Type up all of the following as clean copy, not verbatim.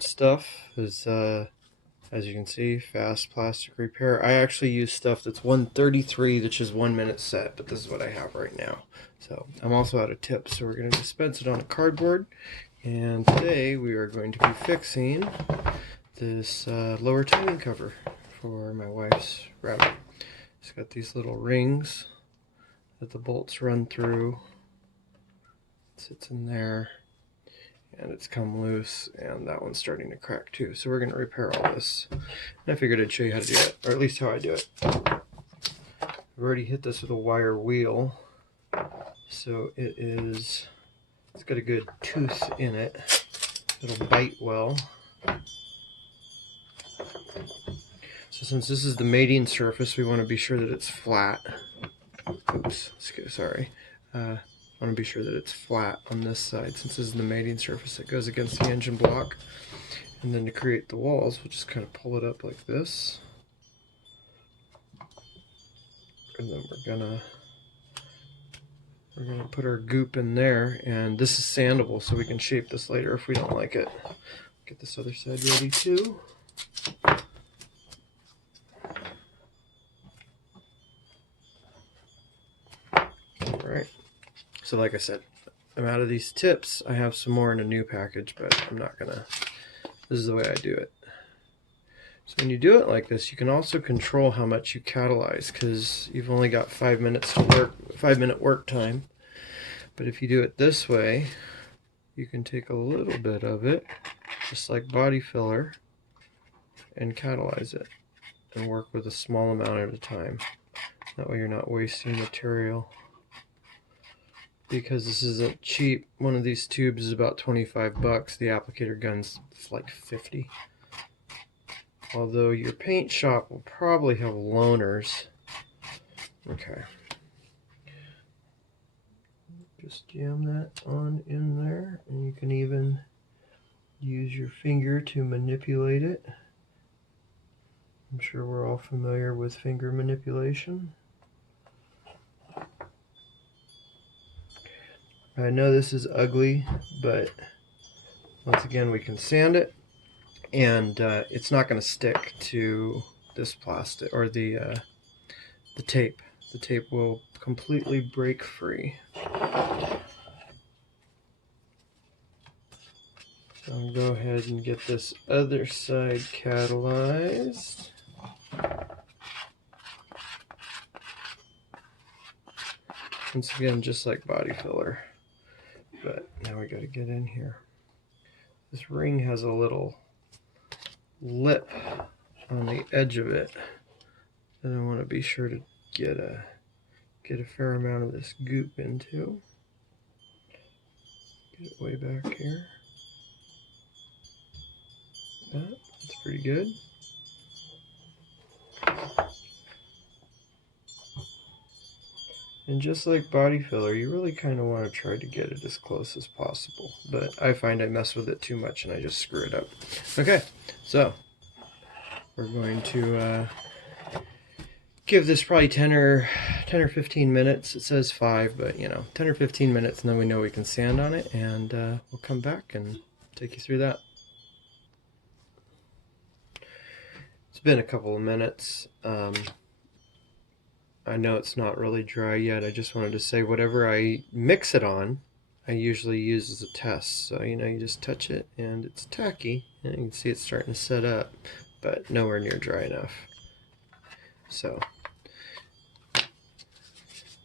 favorite stuff is, as you can see, fast plastic repair. I actually use stuff that's 133, which is 1 minute set, but this is what I have right now. So I'm also out of tips, so we're going to dispense it on a cardboard. And today we are going to be fixing this lower timing cover for my wife's router. It's got these little rings that the bolts run through. It sits in there, and it's come loose, and that one's starting to crack too. So we're going to repair all this. And I figured I'd show you how to do it, or at least how I do it. I've already hit this with a wire wheel, so it's got a good tooth in it. It'll bite well. So since this is the mating surface, we want to be sure that it's flat. Oops, sorry. Want to be sure that it's flat on this side, since this is the mating surface that goes against the engine block. And then to create the walls, we'll just kind of pull it up like this. And then we're gonna put our goop in there, and this is sandable, so we can shape this later if we don't like it. Get this other side ready too. Alright, so like I said, I'm out of these tips. I have some more in a new package, but I'm not gonna, this is the way I do it. So when you do it like this, you can also control how much you catalyze, because you've only got 5 minutes to work, 5-minute work time. But if you do it this way, you can take a little bit of it, just like body filler, and catalyze it, and work with a small amount at a time. That way you're not wasting material. Because this isn't cheap, one of these tubes is about 25 bucks. The applicator gun's like 50. Although your paint shop will probably have loaners. Okay. Just jam that on in there, and you can even use your finger to manipulate it. I'm sure we're all familiar with finger manipulation. I know this is ugly, but once again we can sand it, and it's not going to stick to this plastic or the tape. The tape will completely break free. So I'll go ahead and get this other side catalyzed. Once again, just like body filler. But now we got to get in here. This ring has a little lip on the edge of it that I want to be sure to get a fair amount of this goop into. Get it way back here. That's pretty good. And just like body filler, you really kind of want to try to get it as close as possible. But I find I mess with it too much and I just screw it up. Okay, so we're going to give this probably 10 or 15 minutes. It says 5, but 10 or 15 minutes, and then we know we can sand on it, and we'll come back and take you through that. It's been a couple of minutes. I know it's not really dry yet. I just wanted to say whatever I mix it on, I usually use as a test. So, you just touch it and it's tacky, and you can see it's starting to set up, but nowhere near dry enough. So,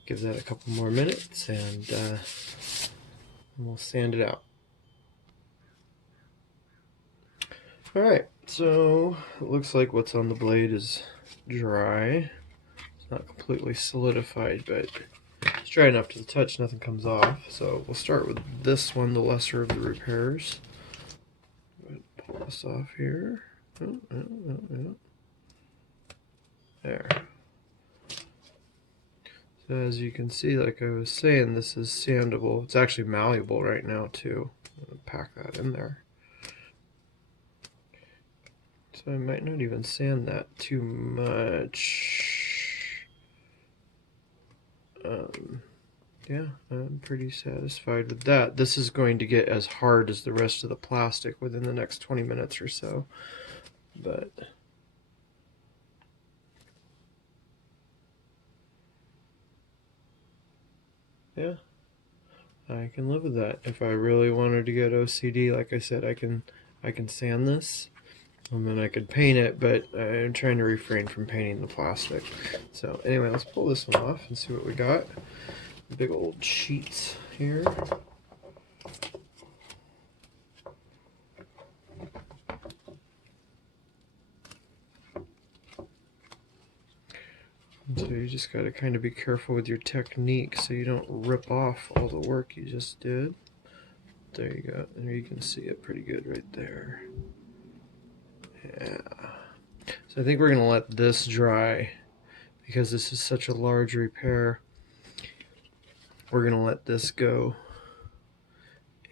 give that a couple more minutes, and we'll sand it out. Alright, so it looks like what's on the blade is dry. It's not completely solidified, but it's dry enough to the touch, nothing comes off. So we'll start with this one, the lesser of the repairs. Pull this off here. There. So as you can see, like I was saying, this is sandable. It's actually malleable right now too. I'm going to pack that in there. So I might not even sand that too much. yeah, I'm pretty satisfied with that. This is going to get as hard as the rest of the plastic within the next 20 minutes or so. But yeah, I can live with that. If I really wanted to get OCD, like I said, I can sand this and then I could paint it, but I'm trying to refrain from painting the plastic. So anyway, let's pull this one off and see what we got. Big old sheets here. So you just got to kind of be careful with your technique so you don't rip off all the work you just did. There you go. And you can see it pretty good right there. Yeah. So I think we're going to let this dry because this is such a large repair. We're going to let this go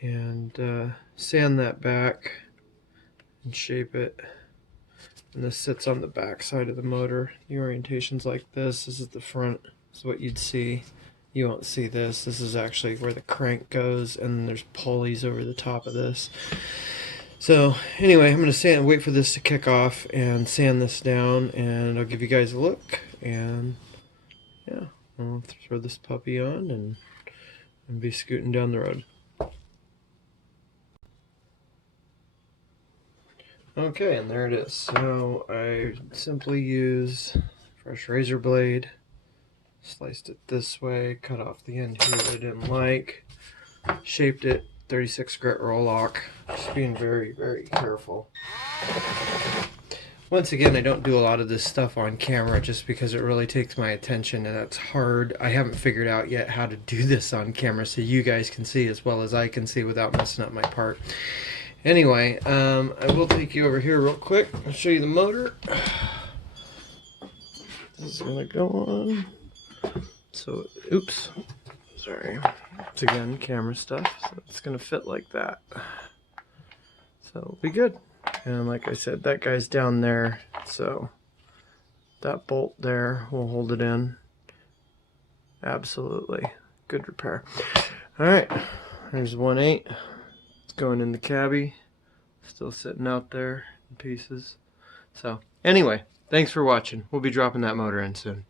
and sand that back and shape it. And this sits on the back side of the motor. The orientation's like this. This is the front. This is what you'd see. You won't see this. This is actually where the crank goes, and there's pulleys over the top of this. So anyway, I'm going to wait for this to kick off and sand this down, and I'll give you guys a look. And yeah, I'll throw this puppy on and be scooting down the road. Okay, and there it is. So I simply use fresh razor blade, sliced it this way, cut off the end here that I didn't like, shaped it 36 grit roll lock, just being very, very careful. Once again, I don't do a lot of this stuff on camera just because it really takes my attention, and that's hard. I haven't figured out yet how to do this on camera so you guys can see as well as I can see without messing up my part. Anyway, I will take you over here real quick. I'll show you the motor. This is going to go on. So, oops. Sorry. It's again camera stuff. So it's going to fit like that. So it'll be good. And like I said, that guy's down there. So that bolt there will hold it in. Absolutely. Good repair. Alright. There's 1/8. Going in the cabbie, still sitting out there in pieces. So anyway, thanks for watching. We'll be dropping that motor in soon.